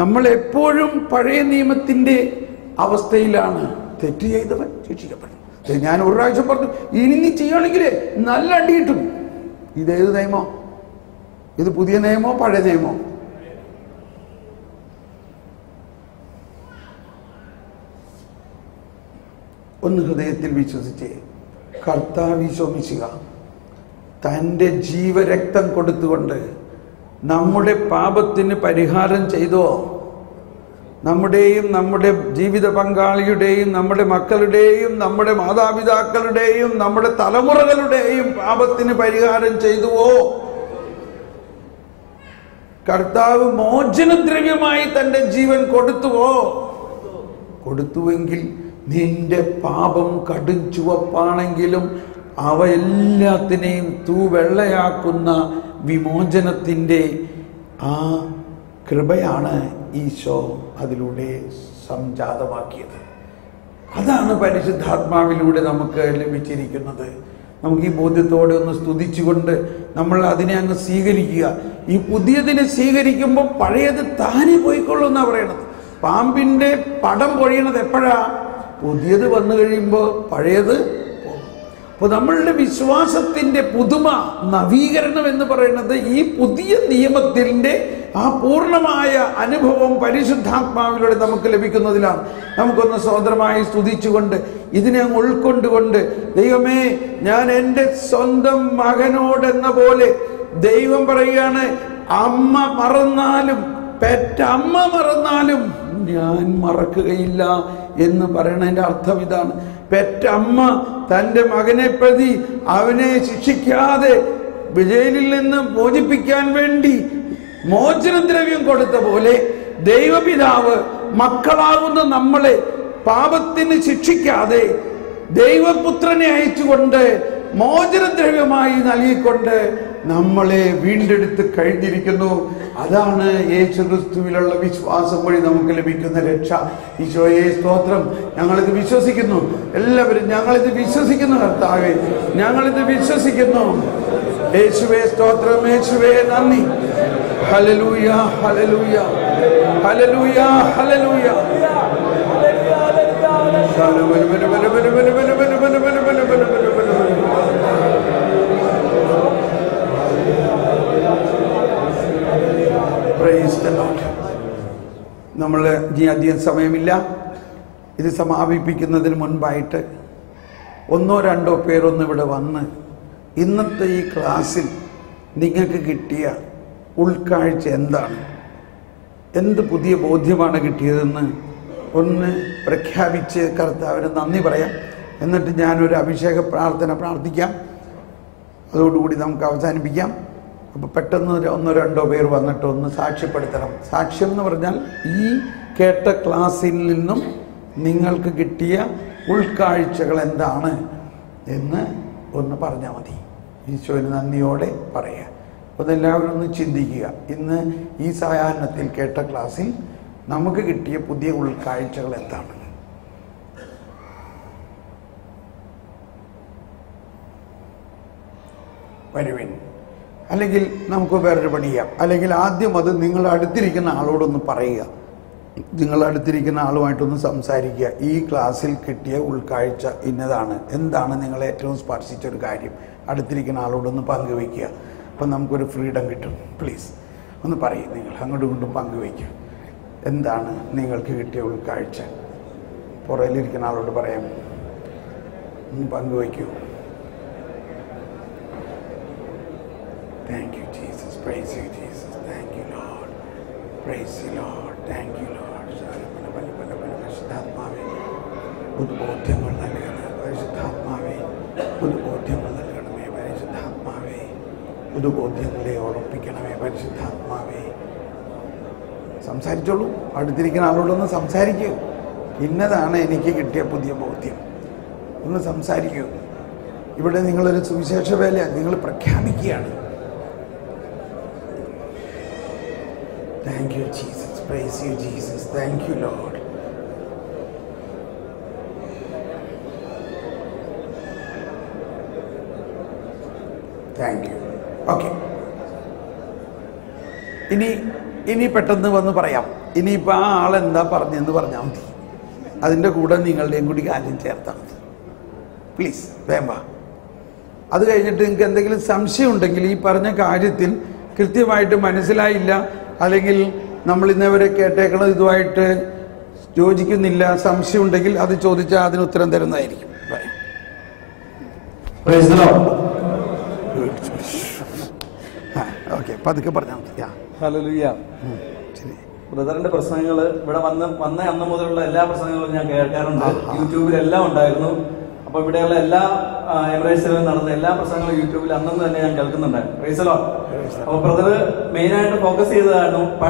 നമ്മൾ എപ്പോഴും പഴയ നിയമത്തിൻ്റെ അവസ്ഥയിലാണ്. തെറ്റ് ചെയ്തവൻ ശിക്ഷിക്കപ്പെടും. ഞാൻ ഒരു പ്രാവശ്യം പറഞ്ഞു, ഇനി നീ ചെയ്യണമെങ്കിൽ നല്ല അടി കിട്ടും. ഇതേത് നിയമോ? ഇത് പുതിയ നിയമോ പഴയ നിയമോ? ഒന്ന് ഹൃദയത്തിൽ വിശ്വസിച്ചേ. കർത്താവ് ഈശോ മിശിഹ തൻ്റെ ജീവരക്തം കൊടുത്തുകൊണ്ട് നമ്മുടെ പാപത്തിന് പരിഹാരം ചെയ്തോ? നമ്മുടെയും നമ്മുടെ ജീവിത പങ്കാളിയുടെയും നമ്മുടെ മക്കളുടെയും നമ്മുടെ മാതാപിതാക്കളുടെയും നമ്മുടെ തലമുറകളുടെയും പാപത്തിന് പരിഹാരം ചെയ്തുവോ? കർത്താവ് മോചനദ്രവ്യമായി തൻ്റെ ജീവൻ കൊടുത്തുവോ? കൊടുത്തുവെങ്കിൽ നിന്റെ പാപം കടും ചുവപ്പാണെങ്കിലും അവ എല്ലാത്തിനെയും തൂവെള്ളയാക്കുന്ന വിമോചനത്തിൻ്റെ ആ കൃപയാണ് ഈശോ അതിലൂടെ സംജാതമാക്കിയത്. അതാണ് പരിശുദ്ധാത്മാവിലൂടെ നമുക്ക് ലഭിച്ചിരിക്കുന്നത്. നമുക്ക് ഈ ബോധ്യത്തോടെ ഒന്ന് സ്തുതിച്ചുകൊണ്ട് നമ്മൾ അതിനെ അങ്ങ് സ്വീകരിക്കുക. ഈ പുതിയതിനെ സ്വീകരിക്കുമ്പോൾ പഴയത് താനെ പോയിക്കൊള്ളും എന്നാണ് പറയണത്. പാമ്പിൻ്റെ പടം പൊഴിയണത് എപ്പോഴാ? പുതിയത് വന്നു കഴിയുമ്പോൾ പഴയത് പോകും. അപ്പോൾ നമ്മളുടെ വിശ്വാസത്തിൻ്റെ പുതുമ, നവീകരണം എന്ന് പറയുന്നത് ഈ പുതിയ നിയമത്തിൻ്റെ ആ പൂർണ്ണമായ അനുഭവം പരിശുദ്ധാത്മാവിലൂടെ നമുക്ക് ലഭിക്കുന്നതിലാണ്. നമുക്കൊന്ന് സ്വതന്ത്രമായി സ്തുതിച്ചുകൊണ്ട് ഇതിനെ ഉൾക്കൊണ്ടുകൊണ്ട്, ദൈവമേ, ഞാൻ എൻ്റെ സ്വന്തം മകനോടെന്ന പോലെ ദൈവം പറയുകയാണ്, അമ്മ മറന്നാലും പെറ്റമ്മ മറന്നാലും ഞാൻ മറക്കുകയില്ല എന്ന് പറയണതിൻ്റെ അർത്ഥം ഇതാണ്. പെറ്റമ്മ തൻ്റെ മകനെ പ്രതി അവനെ ശിക്ഷിക്കാതെ ജയിലിൽ നിന്ന് മോചിപ്പിക്കാൻ വേണ്ടി മോചനദ്രവ്യം കൊടുത്ത പോലെ ദൈവപിതാവ് മക്കളാവുന്ന നമ്മളെ പാപത്തിന് ശിക്ഷിക്കാതെ ദൈവപുത്രനെ അയച്ചുകൊണ്ട് മോചനദ്രവ്യമായി നൽകിക്കൊണ്ട് നമ്മളെ വീണ്ടെടുത്ത് കഴിഞ്ഞിരിക്കുന്നു. അതാണ് യേശുക്രിസ്തുവിലുള്ള വിശ്വാസം വഴി നമുക്ക് ലഭിക്കുന്ന രക്ഷ. ഈശോയെ സ്തോത്രം. ഞങ്ങളിത് വിശ്വസിക്കുന്നു. എല്ലാവരും ഞങ്ങളിത് വിശ്വസിക്കുന്നു. കർത്താവേ, ഞങ്ങളിത് വിശ്വസിക്കുന്നു. യേശുവേ സ്തോത്രം. യേശുവേ നന്ദി. Hallelujah, hallelujah, hallelujah, hallelujah. നമ്മൾ ഇനി അധികം സമയമില്ല. ഇത് സമാപിപ്പിക്കുന്നതിന് മുൻപായിട്ട് ഒന്നോ രണ്ടോ പേരൊന്നും ഇവിടെ വന്ന് ഇന്നത്തെ ഈ ക്ലാസ്സിൽ നിങ്ങൾക്ക് കിട്ടിയ ഉൾക്കാഴ്ച എന്താണ്, എന്ത് പുതിയ ബോധ്യമാണ് കിട്ടിയതെന്ന് ഒന്ന് പ്രഖ്യാപിച്ച് കർത്താവിന് നന്ദി പറയാം. എന്നിട്ട് ഞാനൊരു അഭിഷേക പ്രാർത്ഥന പ്രാർത്ഥിക്കാം. അതോടുകൂടി നമുക്ക് അവസാനിപ്പിക്കാം. അപ്പോൾ പെട്ടെന്ന് ഒന്നോ രണ്ടോ പേർ വന്നിട്ട് ഒന്ന് സാക്ഷ്യപ്പെടുത്തണം. സാക്ഷ്യം എന്ന് പറഞ്ഞാൽ ഈ കേട്ട ക്ലാസ്സിൽ നിന്നും നിങ്ങൾക്ക് കിട്ടിയ ഉൾക്കാഴ്ചകൾ എന്താണ് എന്ന് ഒന്ന് പറഞ്ഞാൽ മതി. ഈശോന് നന്ദിയോടെ പറയുക. അപ്പോൾ അതെല്ലാവരും ഒന്ന് ചിന്തിക്കുക. ഇന്ന് ഈ സായാഹ്നത്തിൽ കേട്ട ക്ലാസ്സിൽ നമുക്ക് കിട്ടിയ പുതിയ ഉൾക്കാഴ്ചകൾ എന്താണ്? വരുവിൻ. അല്ലെങ്കിൽ നമുക്ക് വേറൊരു പണി ചെയ്യാം. അല്ലെങ്കിൽ ആദ്യം അത് നിങ്ങൾ അടുത്തിരിക്കുന്ന ആളോടൊന്ന് പറയുക. നിങ്ങൾ അടുത്തിരിക്കുന്ന ആളുമായിട്ടൊന്ന് സംസാരിക്കുക. ഈ ക്ലാസ്സിൽ കിട്ടിയ ഉൾക്കാഴ്ച ഇന്നതാണ്, എന്താണ് നിങ്ങളെ ഏറ്റവും സ്പർശിച്ചൊരു കാര്യം, അടുത്തിരിക്കുന്ന ആളോടൊന്ന് പങ്കുവയ്ക്കുക. അപ്പം നമുക്കൊരു ഫ്രീഡം കിട്ടും. പ്ലീസ് ഒന്ന് പറയും. നിങ്ങൾ അങ്ങോട്ടും ഇങ്ങോട്ടും പങ്കുവയ്ക്കുക. എന്താണ് നിങ്ങൾക്ക് കിട്ടിയ ഉൾക്കാഴ്ച? പുറകിലിരിക്കുന്ന ആളോട് പറയാം, പങ്കുവയ്ക്കൂ. Thank you, Jesus. Praise you, Jesus. Thank you, Lord. Praise you, Lord. Thank you, Lord. പരിശുദ്ധാത്മാവേ, പുതുബോധ്യങ്ങൾ നൽകണമേ. പരിശുദ്ധാത്മാവേ, പുതുബോധ്യങ്ങൾ നൽകണമേ. പരിശുദ്ധാത്മാവേ, പുതുബോധ്യങ്ങളെ ഉറപ്പിക്കണമേ. പരിശുദ്ധാത്മാവേ, സംസാരിച്ചോളൂ. അടുത്തിരിക്കുന്ന ആളോടൊന്ന് സംസാരിക്കൂ. ഇന്നതാണ് എനിക്ക് കിട്ടിയ പുതിയ ബോധ്യം. ഒന്ന് സംസാരിക്കൂ. ഇവിടെ നിങ്ങളൊരു സുവിശേഷ വേല നിങ്ങൾ പ്രഖ്യാപിക്കുകയാണ്. Thank you, Jesus. Praise you, Jesus. Thank you, Lord. Thank you. Okay. ഇനി പെട്ടെന്ന് വന്ന് പറയാം. ഇനിയിപ്പോൾ ആ ആളെന്താ പറഞ്ഞെന്ന് പറഞ്ഞാൽ മതി. അതിൻ്റെ കൂടെ നിങ്ങളുടെയും കൂടി കാര്യം ചേർത്താൽ മതി. പ്ലീസ് വേമ്പ. അത് കഴിഞ്ഞിട്ട് നിങ്ങൾക്ക് എന്തെങ്കിലും സംശയം ഉണ്ടെങ്കിൽ, ഈ പറഞ്ഞ കാര്യത്തിൽ കൃത്യമായിട്ട് മനസ്സിലായില്ല, അല്ലെങ്കിൽ നമ്മൾ ഇന്നവരെ കേട്ടേക്കണത് ഇതുമായിട്ട് യോജിക്കുന്നില്ല, സംശയം ഉണ്ടെങ്കിൽ അത് ചോദിച്ചാൽ അതിന് ഉത്തരം തരുന്നതായിരിക്കും. ഓക്കെ, പതുക്കെ പറഞ്ഞാൽ മതി. ഹല്ലേലൂയ. ശരി. ബ്രദറിന്റെ പ്രസംഗങ്ങൾ ഇവിടെ വന്ന അന്ന് മുതലുള്ള എല്ലാ പ്രസംഗങ്ങളും ഞാൻ കേൾക്കാറുണ്ട്. യൂട്യൂബിലെല്ലാം ഉണ്ടായിരുന്നു. അപ്പൊ ഇവിടെയുള്ള എല്ലാ എമിറേറ്റ്സിലും നടന്ന എല്ലാ പ്രസംഗങ്ങളും യൂട്യൂബിൽ അന്നു തന്നെ ഞാൻ കേൾക്കുന്നുണ്ടായിരുന്നു. Praise the Lord. അപ്പൊ ബ്രദർ മെയിനായിട്ട് ഫോക്കസ് ചെയ്തതായിരുന്നു